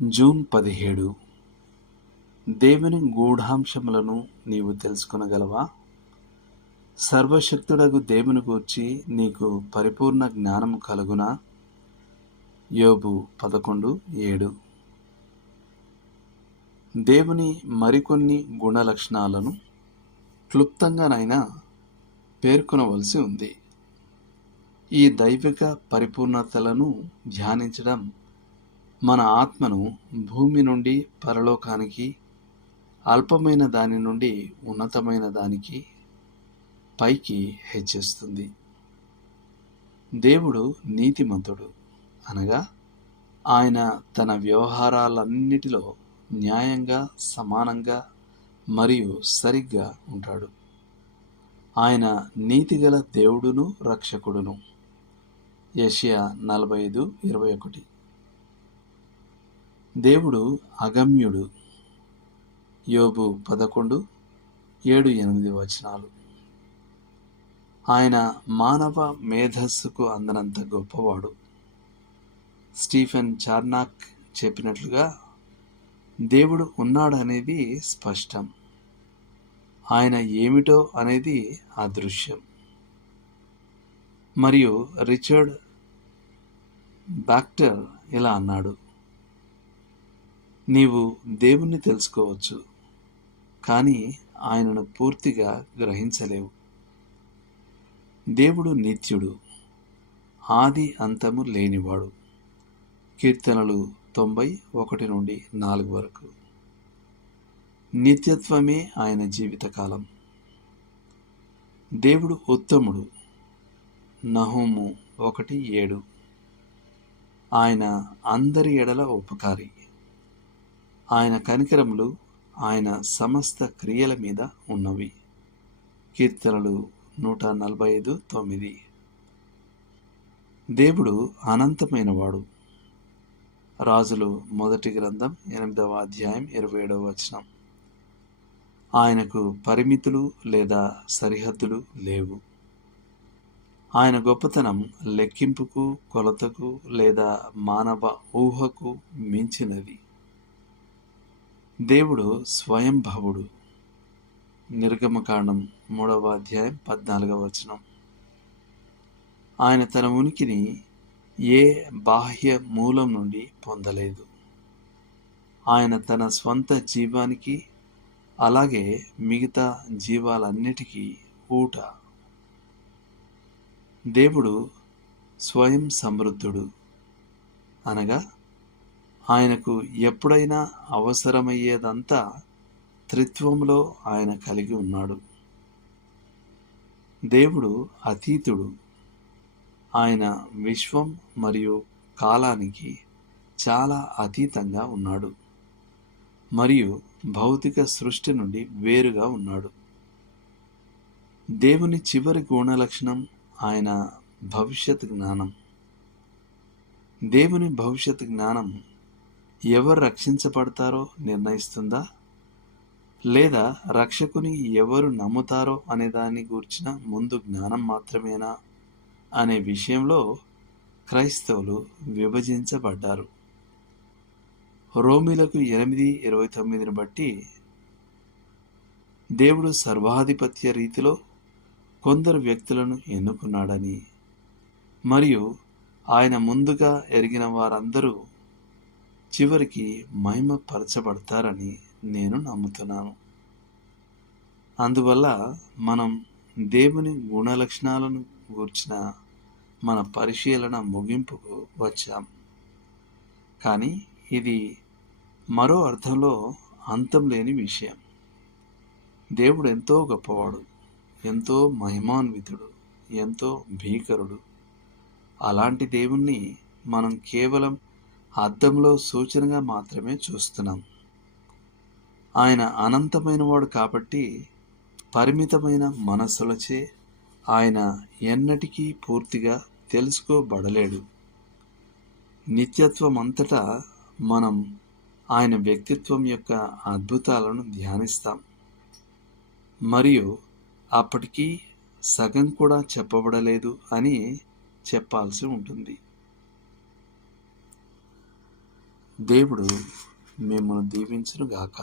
June 17. దేవుని గూఢాంశములను నీవు తెలుసుకొనగలవా? సర్వశక్తుడగు దేవుని గూర్చి నీకు పరిపూర్ణ జ్ఞానము కలుగునా? యోబు 11:7. దేవుని మరికొన్ని గుణలక్షణాలను క్లుప్తంగానైనా పేర్కొనవలసి ఉంది. ఈ దైవిక పరిపూర్ణతలను ధ్యానించడం మన ఆత్మను భూమి నుండి పరలోకానికి, అల్పమైన దాని నుండి ఉన్నతమైన దానికి పైకి హెచ్చిస్తుంది. దేవుడు నీతిమంతుడు, అనగా ఆయన తన వ్యవహారాలన్నిటిలో న్యాయంగా, సమానంగా మరియు సరిగ్గా ఉంటాడు. ఆయన నీతిగల దేవుడును రక్షకుడును. యెషయా 45:21. దేవుడు అగమ్యుడు. యోబు 11:7-8. ఆయన మానవ మేధస్సుకు అందనంత గొప్పవాడు. స్టీఫెన్ చార్నాక్ చెప్పినట్లుగా దేవుడు ఉన్నాడనేది స్పష్టం, ఆయన ఏమిటో అనేది అదృశ్యం. మరియు రిచర్డ్ బాక్టర్ ఇలా అన్నాడు: నీవు దేవుణ్ణి తెలుసుకోవచ్చు, కానీ ఆయనను పూర్తిగా గ్రహించలేవు. దేవుడు నిత్యుడు, ఆది అంతము లేనివాడు. కీర్తనలు 90:1-4 వరకు. నిత్యత్వమే ఆయన జీవితకాలం. దేవుడు ఉత్తముడు. నహూము 1:7. ఆయన అందరి ఎడల ఉపకారి. ఆయన కనికరములు ఆయన సమస్త క్రియల మీద ఉన్నవి. కీర్తనలు 145:9. దేవుడు అనంతమైనవాడు. రాజులు 1 గ్రంథం 8వ అధ్యాయం 27. ఆయనకు పరిమితులు లేదా సరిహద్దులు లేవు. ఆయన గొప్పతనం లెక్కింపుకు, కొలతకు లేదా మానవ ఊహకు మించినది. దేవుడు స్వయంభవుడు. నిర్గమకాండం 3వ అధ్యాయం 14. ఆయన తన ఉనికిని ఏ బాహ్య మూలం నుండి పొందలేదు. ఆయన తన స్వంత జీవానికి, అలాగే మిగతా జీవాలన్నిటికీ ఊట. దేవుడు స్వయం సమృద్ధుడు, అనగా ఆయనకు ఎప్పుడైనా అవసరమయ్యేదంతా త్రిత్వంలో ఆయన కలిగి ఉన్నాడు. దేవుడు అతీతుడు. ఆయన విశ్వం మరియు కాలానికి చాలా అతీతంగా ఉన్నాడు మరియు భౌతిక సృష్టి నుండి వేరుగా ఉన్నాడు. దేవుని చివరి గుణలక్షణం ఆయన భవిష్యత్ జ్ఞానం. దేవుని భవిష్యత్ జ్ఞానం ఎవరు రక్షించబడతారో నిర్ణయిస్తుందా, లేదా రక్షకుని ఎవరు నమ్ముతారో అనే దాన్ని గూర్చిన ముందు జ్ఞానం మాత్రమేనా అనే విషయంలో క్రైస్తవులు విభజించబడ్డారు. రోమీలకు 8:29 బట్టి దేవుడు సర్వాధిపత్య రీతిలో కొందరు వ్యక్తులను ఎన్నుకున్నాడని, మరియు ఆయన ముందుగా ఎరిగిన వారందరూ చివరికి మహిమపరచబడతారని నేను నమ్ముతున్నాను. అందువల్ల మనం దేవుని గుణలక్షణాలను గూర్చిన మన పరిశీలన ముగింపుకు వచ్చాం. కానీ ఇది మరో అర్థంలో అంతం లేని విషయం. దేవుడు ఎంతో గొప్పవాడు, ఎంతో మహిమాన్వితుడు, ఎంతో భీకరుడు. అలాంటి దేవుణ్ణి మనం కేవలం అద్దంలో సూచనగా మాత్రమే చూస్తున్నాం. ఆయన అనంతమైనవాడు కాబట్టి పరిమితమైన మనస్సులచే ఆయన ఎన్నటికీ పూర్తిగా తెలుసుకోబడలేడు. నిత్యత్వం అంతటా మనం ఆయన వ్యక్తిత్వం యొక్క అద్భుతాలను ధ్యానిస్తాం, మరియు అప్పటికీ సగం కూడా చెప్పబడలేదు అని చెప్పాల్సి ఉంటుంది. దేవుడు మిమ్మల్ని దీవించునుగాక.